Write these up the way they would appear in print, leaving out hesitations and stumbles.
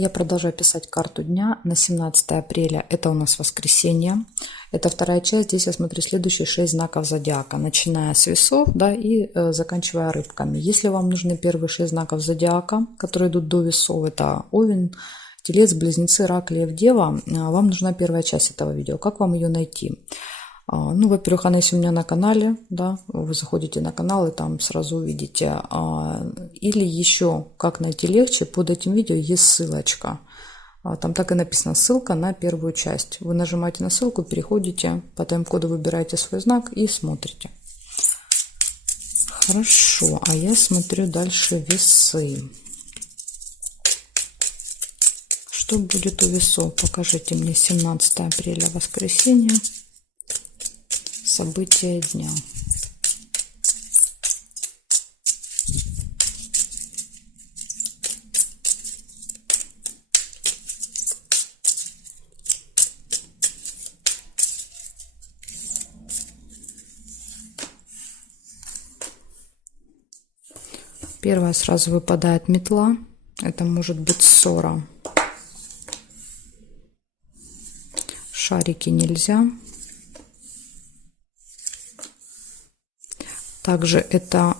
Я продолжаю писать карту дня на 17 апреля. Это у нас воскресенье. Это вторая часть. Здесь я смотрю следующие 6 знаков зодиака, начиная с весов, да, и заканчивая рыбками. Если вам нужны первые 6 знаков зодиака, которые идут до весов, это Овен, Телец, Близнецы, Рак, Лев, Дева, вам нужна первая часть этого видео. Как вам ее найти? Ну, во-первых, она есть у меня на канале, да, вы заходите на канал и там сразу увидите. Или еще, как найти легче, под этим видео есть ссылочка. Там так и написано: ссылка на первую часть. Вы нажимаете на ссылку, переходите, по тайм-коду выбираете свой знак и смотрите. Хорошо, а я смотрю дальше весы. Что будет у весов? Покажите мне 17 апреля, воскресенье. События дня. Первая сразу выпадает метла. Это может быть ссора. Шарики нельзя. Также это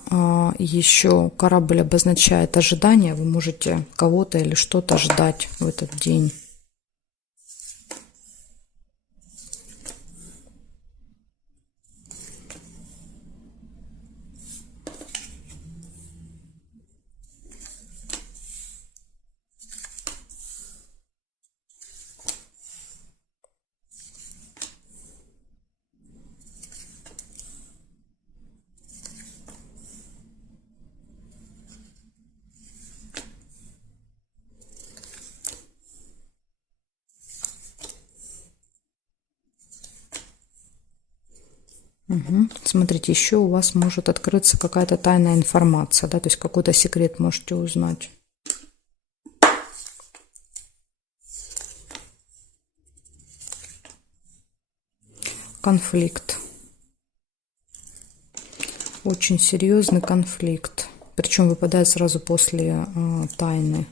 еще корабль обозначает ожидание. Вы можете кого-то или что-то ждать в этот день. Угу. Смотрите, еще у вас может открыться какая-то тайная информация, да, то есть какой-то секрет можете узнать. Конфликт. Очень серьезный конфликт. Причем выпадает сразу после тайны.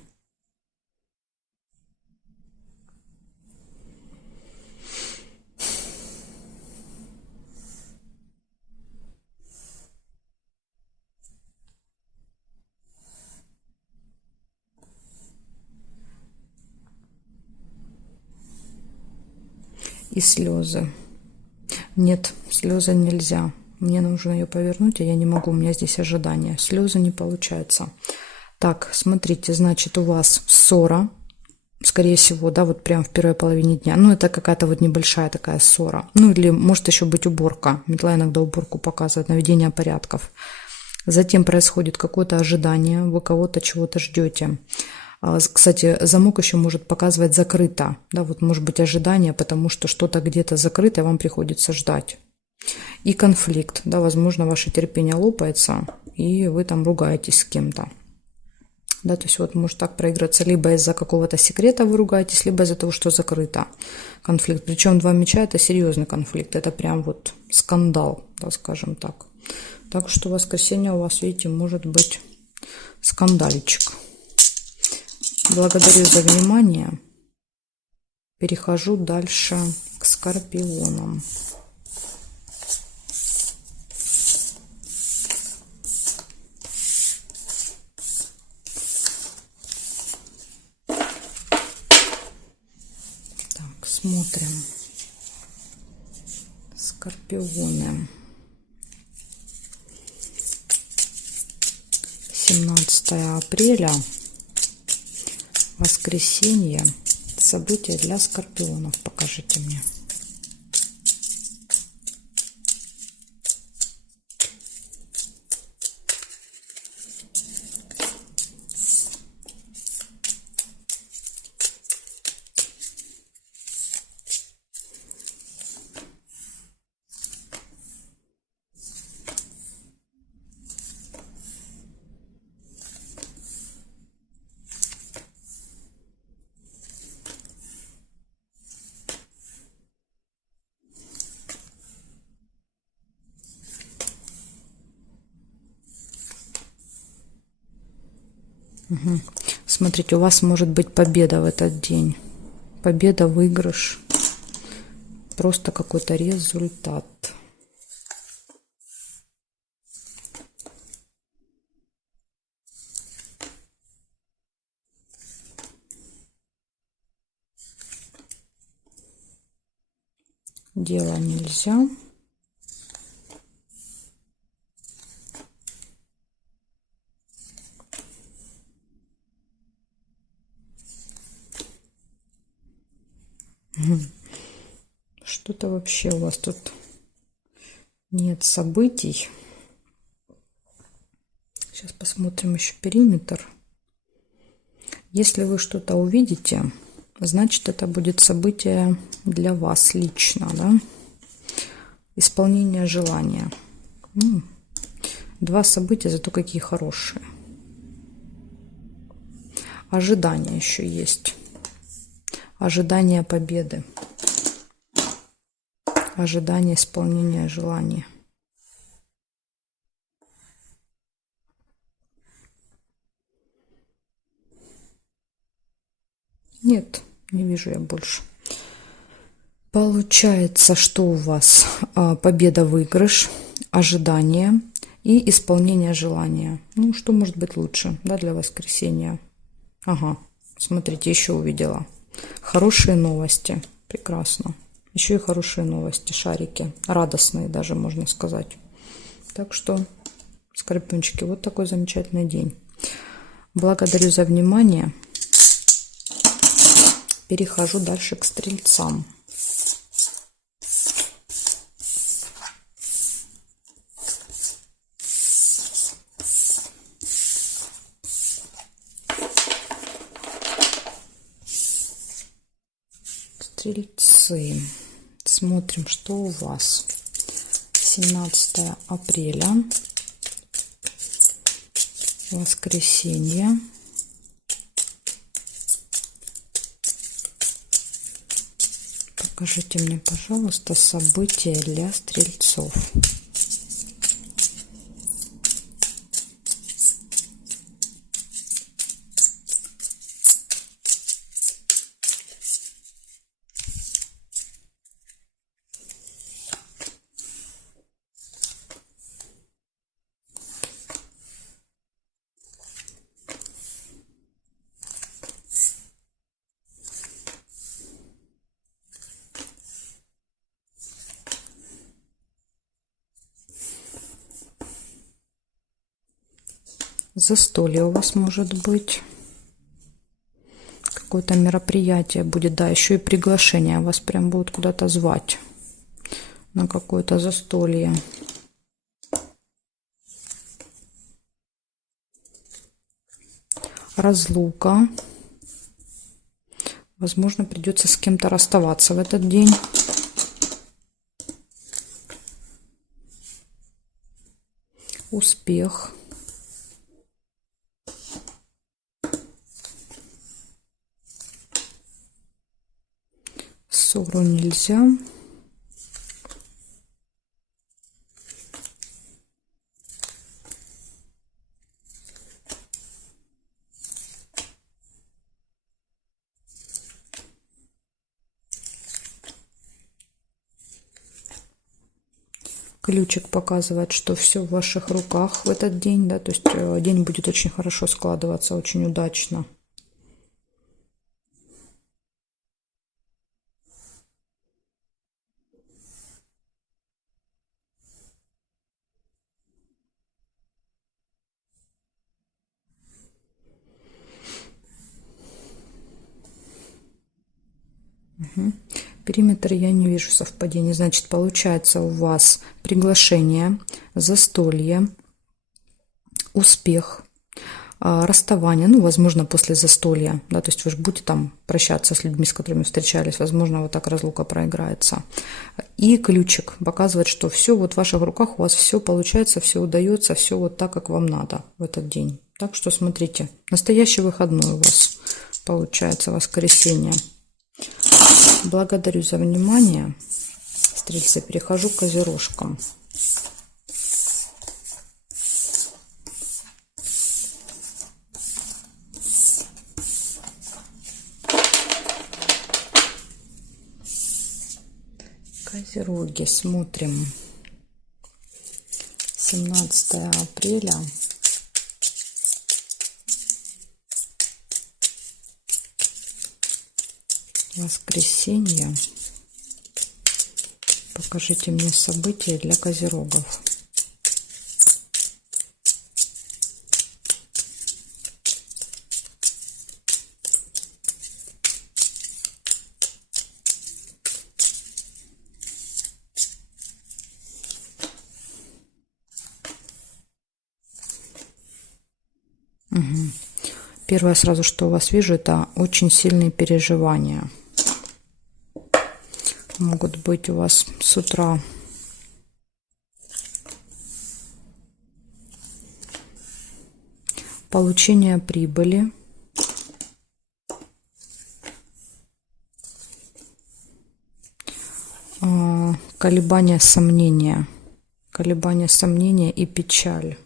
И слезы. Нет, слезы нельзя. Мне нужно ее повернуть, а я не могу, у меня здесь ожидание. Слезы не получается. Так, смотрите, значит, у вас ссора, скорее всего, да, вот прям в первой половине дня. Ну, это какая-то вот небольшая такая ссора. Ну, или может еще быть уборка. Метла иногда уборку показывает, наведение порядков. Затем происходит какое-то ожидание, вы кого-то чего-то ждете. Кстати, замок еще может показывать закрыто. Да, вот может быть ожидание, потому что что-то где-то закрыто, вам приходится ждать. И конфликт. Да, возможно, ваше терпение лопается, и вы там ругаетесь с кем-то. Да, то есть вот может так проиграться. Либо из-за какого-то секрета вы ругаетесь, либо из-за того, что закрыто конфликт. Причем 2 меча — это серьезный конфликт. Это прям вот скандал, да, скажем так. Так что в воскресенье у вас, видите, может быть скандальчик. Благодарю за внимание. Перехожу дальше к скорпионам. Так, смотрим. Скорпионы. 17 апреля. Воскресенье. События для скорпионов. Покажите мне. Смотрите, у вас может быть победа в этот день. Победа, выигрыш. Просто какой-то результат. Дело нельзя. Что-то вообще у вас тут нет событий. Сейчас посмотрим еще периметр. Если вы что-то увидите, значит, это будет событие для вас лично, да? Исполнение желания. Два события, зато какие хорошие. Ожидание еще есть. Ожидание победы. Ожидание исполнения желания. Нет, не вижу я больше. Получается, что у вас победа, выигрыш, ожидание и исполнение желания. Ну, что может быть лучше, да, для воскресенья? Ага, смотрите, еще увидела. Хорошие новости. Прекрасно. Еще и хорошие новости, шарики. Радостные даже, можно сказать. Так что, скорпиончики, вот такой замечательный день. Благодарю за внимание. Перехожу дальше к стрельцам. Стрельцы. Смотрим, что у вас. 17 апреля. Воскресенье. Покажите мне, пожалуйста, события для стрельцов. Застолье у вас может быть. Какое-то мероприятие будет. Да, еще и приглашение. Вас прям будут куда-то звать. На какое-то застолье. Разлука. Возможно, придется с кем-то расставаться в этот день. Успех. Ссору нельзя. Ключик показывает, что все в ваших руках в этот день, да, то есть день будет очень хорошо складываться, очень удачно. Угу. Периметр я не вижу совпадений. Значит, получается у вас приглашение, застолье, успех, расставание, ну, возможно, после застолья, да, то есть вы же будете там прощаться с людьми, с которыми встречались, возможно, вот так разлука проиграется. И ключик показывает, что все вот в ваших руках, у вас все получается, все удается, все вот так, как вам надо в этот день. Так что смотрите, настоящий выходной у вас получается, воскресенье. Благодарю за внимание, стрельцы. Перехожу к козерожкам. Козероги, смотрим. 17 апреля. Воскресенье. Покажите мне события для козерогов. Первое сразу, что у вас вижу, это очень сильные переживания. Могут быть у вас с утра получение прибыли, колебания сомнения и печаль,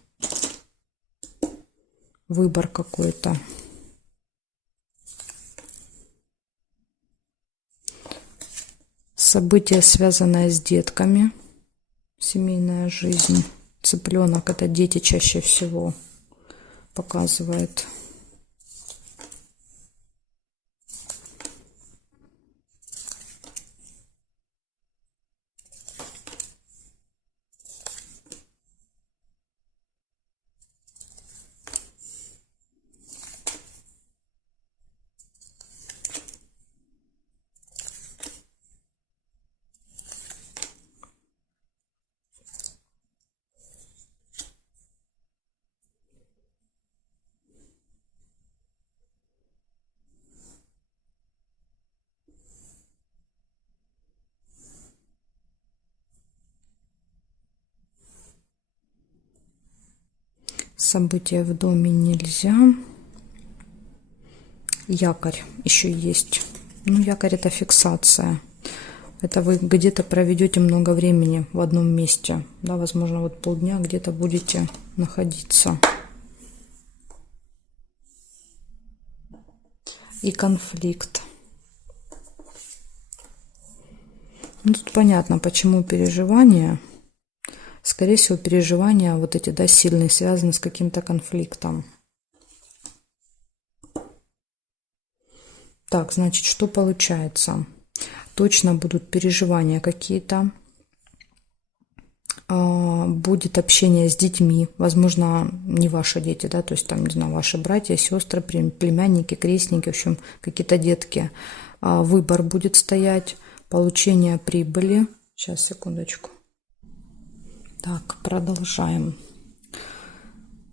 выбор какой-то. Событие, связанное с детками, семейная жизнь. Цыпленок — это дети чаще всего показывает. События в доме нельзя. Якорь еще есть. Ну, якорь — это фиксация. Это вы где-то проведете много времени в одном месте. Да, возможно, вот полдня где-то будете находиться. И конфликт. Ну, тут понятно, почему переживания. Скорее всего, переживания вот эти, да, сильные, связаны с каким-то конфликтом. Так, значит, что получается? Точно будут переживания какие-то. Будет общение с детьми. Возможно, не ваши дети, да, то есть там, не знаю, ваши братья, сестры, племянники, крестники, в общем, какие-то детки. Выбор будет стоять. Получение прибыли. Сейчас, секундочку. Так, продолжаем.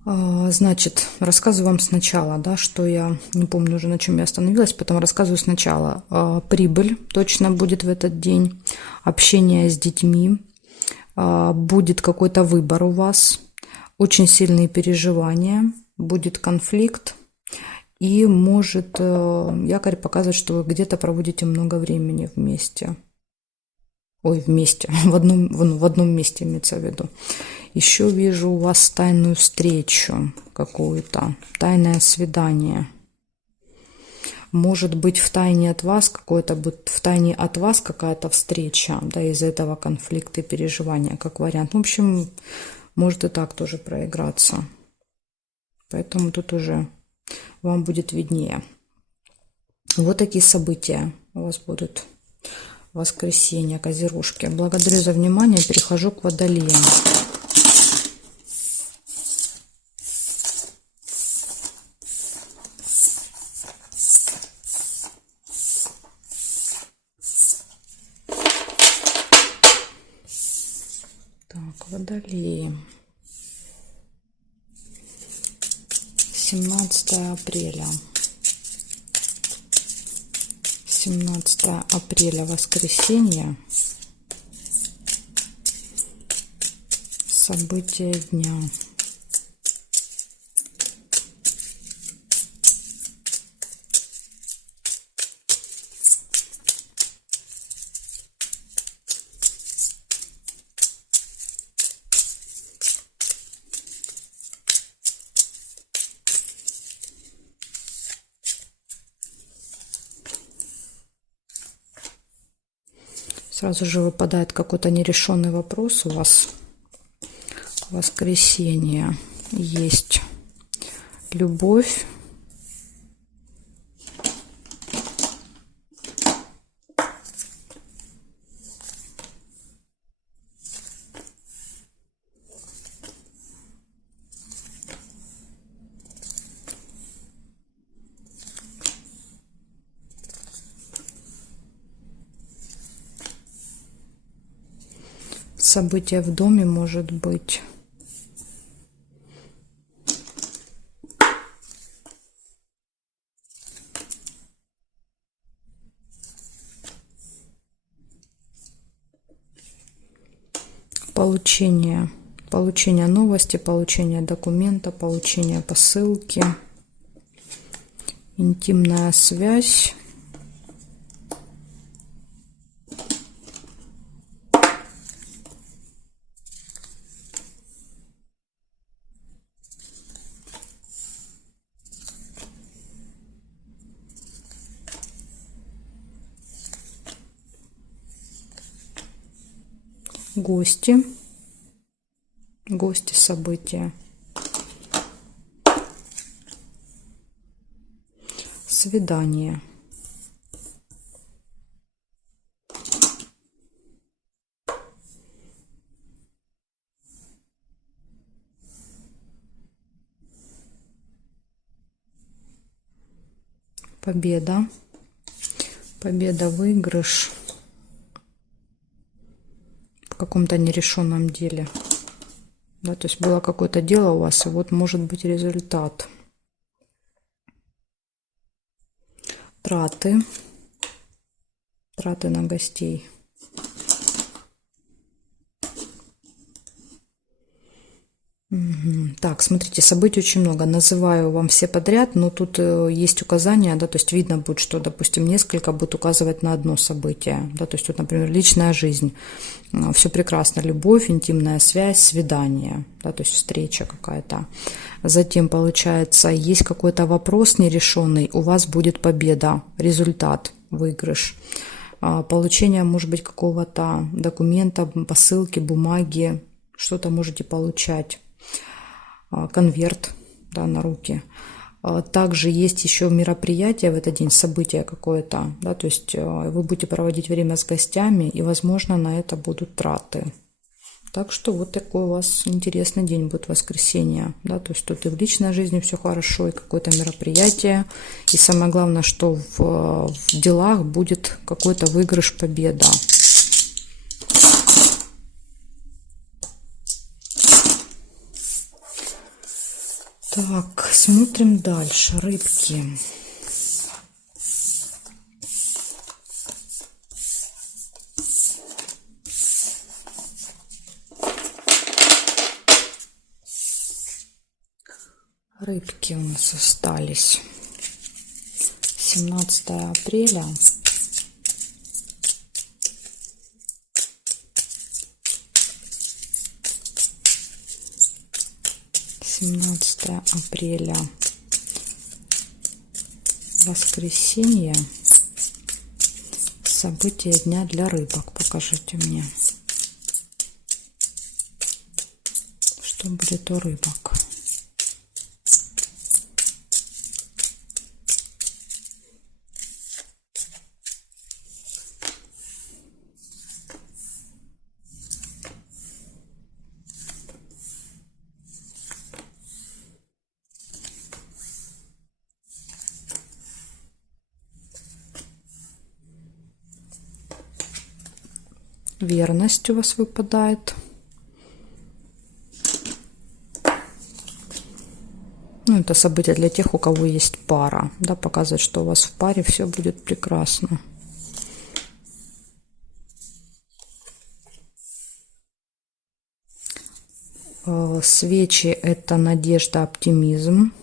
Значит, рассказываю вам сначала, да, что я не помню уже, на чем я остановилась, потом рассказываю сначала. Прибыль точно будет в этот день, общение с детьми, будет какой-то выбор у вас, очень сильные переживания, будет конфликт, и может якорь показывать, что вы где-то проводите много времени вместе. Ой, вместе, в одном месте имеется в виду. Еще вижу у вас тайную встречу какую-то, тайное свидание. Может быть, в тайне от вас какая-то встреча, да, из-за этого конфликта и переживания, как вариант. В общем, может и так тоже проиграться. Поэтому тут уже вам будет виднее. Вот такие события у вас будут. Воскресенье, козерожки. Благодарю за внимание. Перехожу к водолеям. Так, водолеи. 17 апреля. 17 апреля, воскресенье. События дня. Сразу же выпадает какой-то нерешенный вопрос у вас. Воскресенье. Есть любовь. Событие в доме может быть. Получение новости, получение документа, получение посылки, интимная связь. Гости события, свидание, победа, выигрыш в каком-то нерешенном деле. Да, то есть было какое-то дело у вас, и вот может быть результат. Траты на гостей. Так, смотрите, событий очень много. Называю вам все подряд, но тут есть указания, да, то есть видно будет, что, допустим, несколько будет указывать на одно событие, да, то есть вот, например, личная жизнь, все прекрасно, любовь, интимная связь, свидание, да, то есть встреча какая-то. Затем, получается, есть какой-то вопрос нерешенный, у вас будет победа, результат, выигрыш. Получение, может быть, какого-то документа, посылки, бумаги, что-то можете получать. Конверт, да, на руки. Также есть еще мероприятие в этот день, событие какое-то, да, то есть вы будете проводить время с гостями, и, возможно, на это будут траты. Так что вот такой у вас интересный день будет в воскресенье, да, то есть тут и в личной жизни все хорошо, и какое-то мероприятие, и самое главное, что в делах будет какой-то выигрыш, победа. Так, смотрим дальше. Рыбки. Рыбки у нас остались. 17 апреля. Апреля, воскресенье, события дня для рыбок. Покажите мне, что будет у рыбок. Верность у вас выпадает. Ну, это событие для тех, у кого есть пара. Да, показывает, что у вас в паре все будет прекрасно. Свечи – это надежда, оптимизм.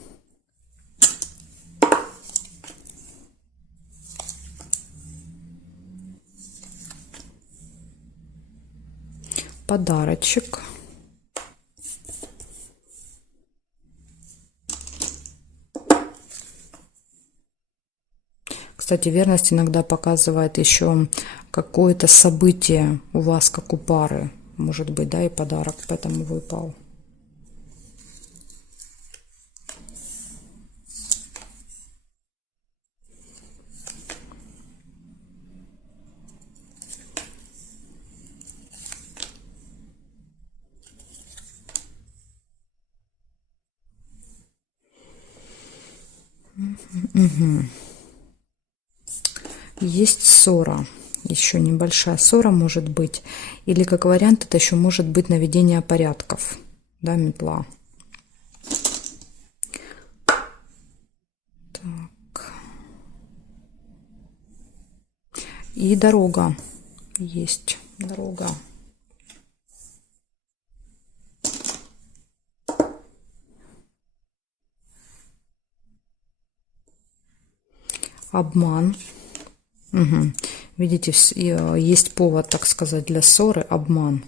Подарочек. Кстати, верность иногда показывает еще какое-то событие у вас, как у пары. Может быть, да, и подарок поэтому выпал. Угу. Есть ссора. Еще небольшая ссора может быть. Или как вариант, это еще может быть наведение порядков. Да, метла. Так. И дорога. Есть дорога. Обман. Угу. Видите, есть повод, так сказать, для ссоры. Обман.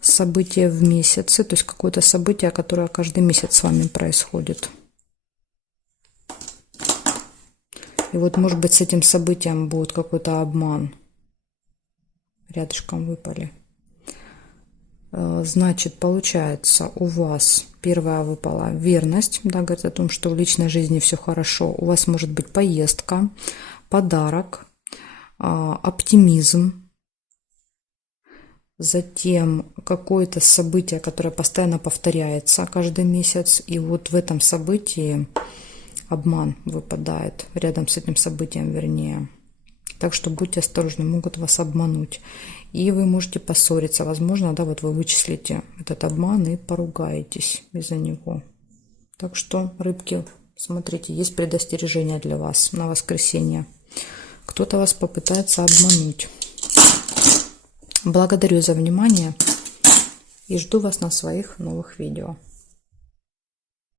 Событие в месяце, то есть какое-то событие, которое каждый месяц с вами происходит. И вот, может быть, с этим событием будет какой-то обман. Рядышком выпали. Значит, получается, у вас первая выпала верность, да, говорит о том, что в личной жизни все хорошо. У вас может быть поездка, подарок, оптимизм. Затем какое-то событие, которое постоянно повторяется каждый месяц. И вот в этом событии обман выпадает, рядом с этим событием, вернее. Так что будьте осторожны, могут вас обмануть. И вы можете поссориться. Возможно, да, вот вы вычислите этот обман и поругаетесь из-за него. Так что, рыбки, смотрите, есть предостережение для вас на воскресенье. Кто-то вас попытается обмануть. Благодарю за внимание и жду вас на своих новых видео.